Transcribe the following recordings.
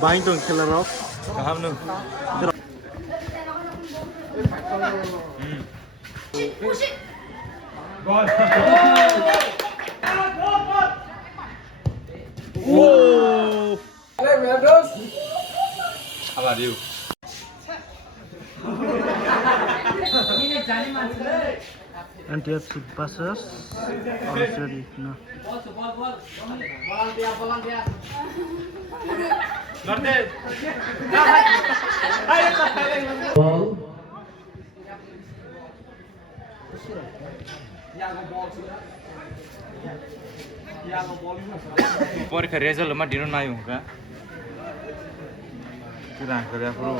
Bánh tuần killer rock. Cả ham nữa. Rồi. Wow. Apa dia? NTFC buses almost ready. No. Ball. परीक्षा रेजल्टमा ढिलो नआयो का कुरा गरे पुरो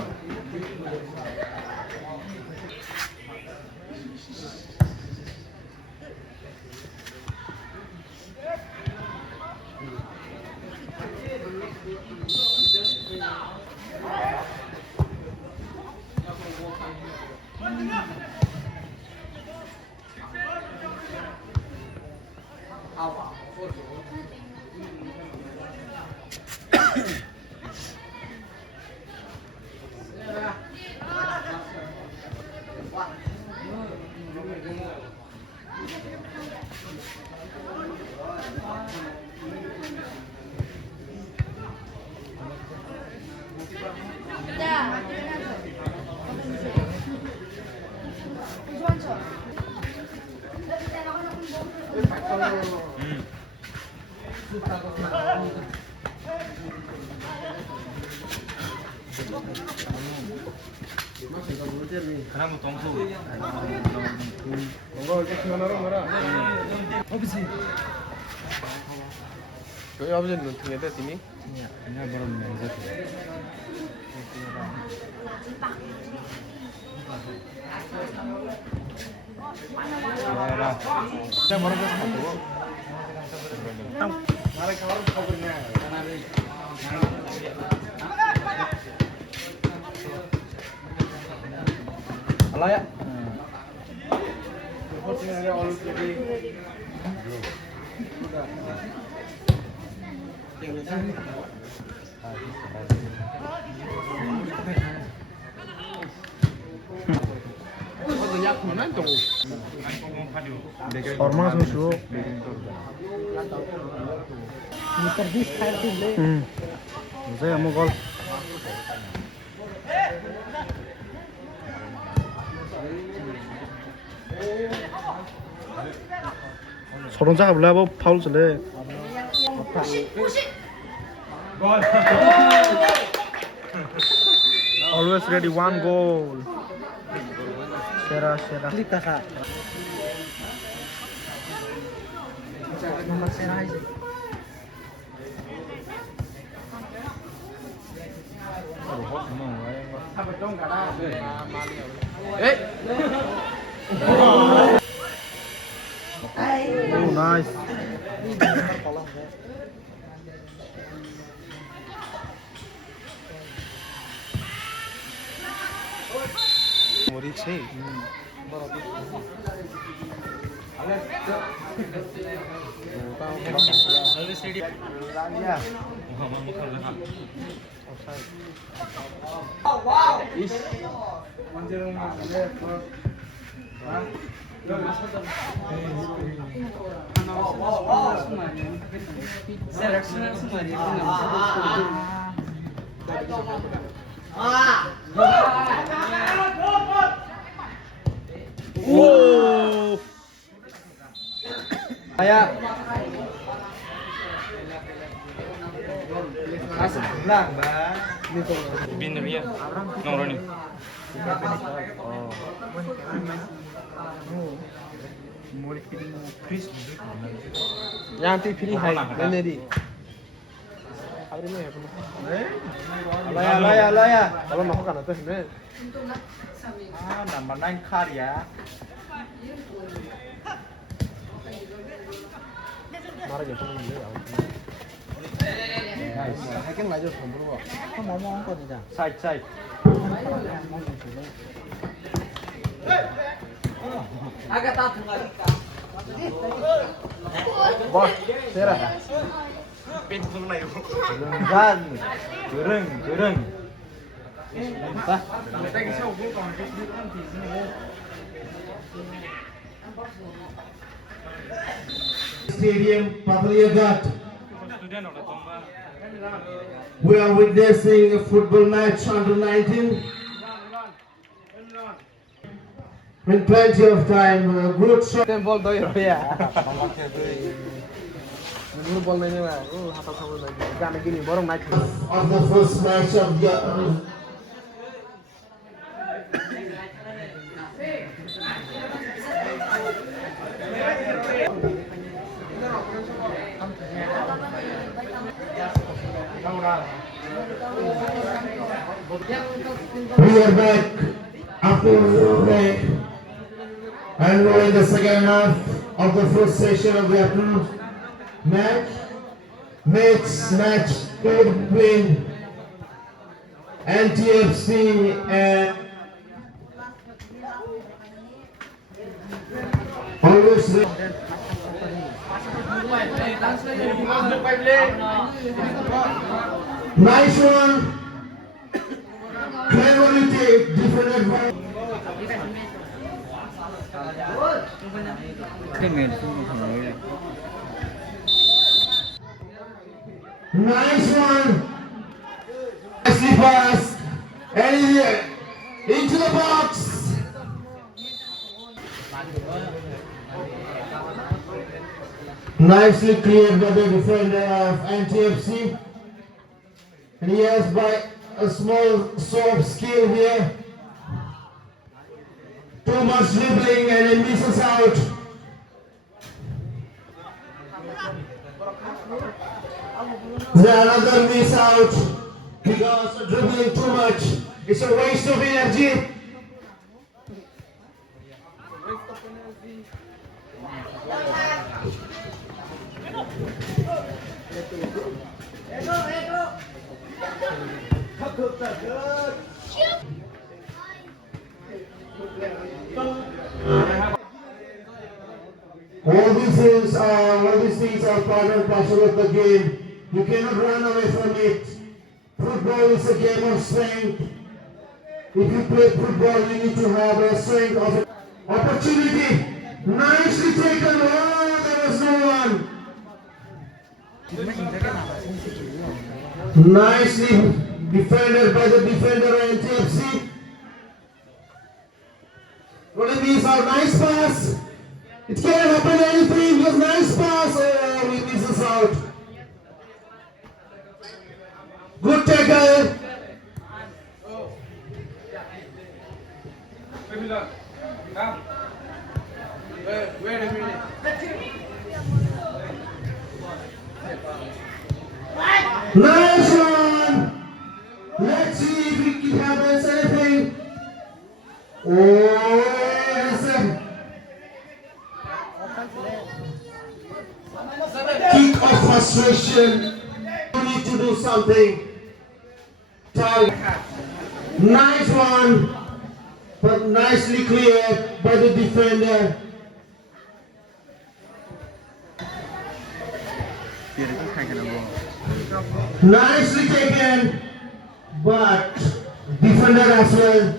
사람 동수 저희 아버지는 어떻게 돼, 팀이? 그냥 그럼 이제 그냥 뭐라고 해서 바꾸고. 알라야. Ormas musuh. Saya mau gol. 서론 작업 레버 파울 줄래. Always ready, one goal. Sera. Oh, nice. 머리 치. Wow. 아야. bin dia nomor ni Yang ti free hai, ini di. Hari ni apa? Alaya. Kalau nak makan apa sih? nama 9 karya Marah je pun ni. Nice. Hakin laju sambal buat. Kau mau angkat ni dah. side Agak tak tengah. Bos, serah. Gan. Gereng. Apa? Stadium, Patriagat. We are witnessing a football match under 19. In plenty of time, a good shot Temple doi ya. Dulu bol ini lah. Hafal sama lagi. Jangan gini, borong naik. of the first match of the We are back after a break and we're in the second half of the first session of the afternoon match. Match between NTFC and always nice one. Cleverly defended by nice one. Nicely passed and into the box. Nicely cleared by the defender of NTFC. And he has by a small soft skill here. Too much dribbling and he misses out. There's another miss out because dribbling too much. It's a waste of energy. All these things are part and parcel of the game. You cannot run away from it. Football is a game of strength. If you play football, you need to have a strength of it. Opportunity. Nicely taken. Oh, there was no one. Nicely defended by the defender of NTFC. What it means, our nice pass. It can't happen anything. It was nice pass. Oh, he misses out. Good tackle. Wait a minute. Nice one. Let's see if it happens anything. Oh, listen. Kick of frustration. You need to do something. Target. Nice one. But nicely cleared by the defender. Nicely taken, but defender as well.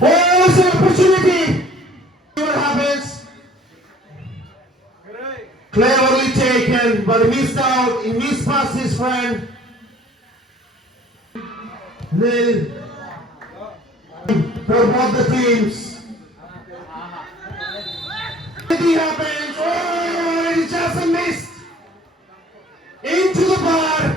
Oh, it's an opportunity. What happens? Cleverly taken, but he missed out. He missed past his friend. Nil for both the teams. Anything happens. Oh, he just missed into the bar.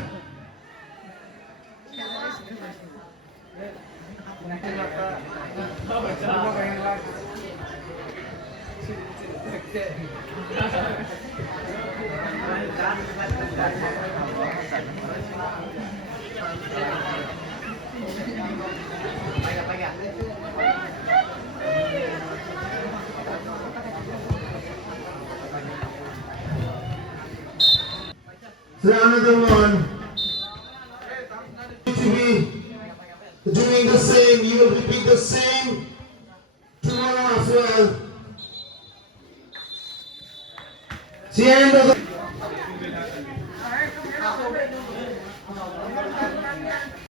So another one. To be doing the same, you will repeat the same tomorrow as well. The end of the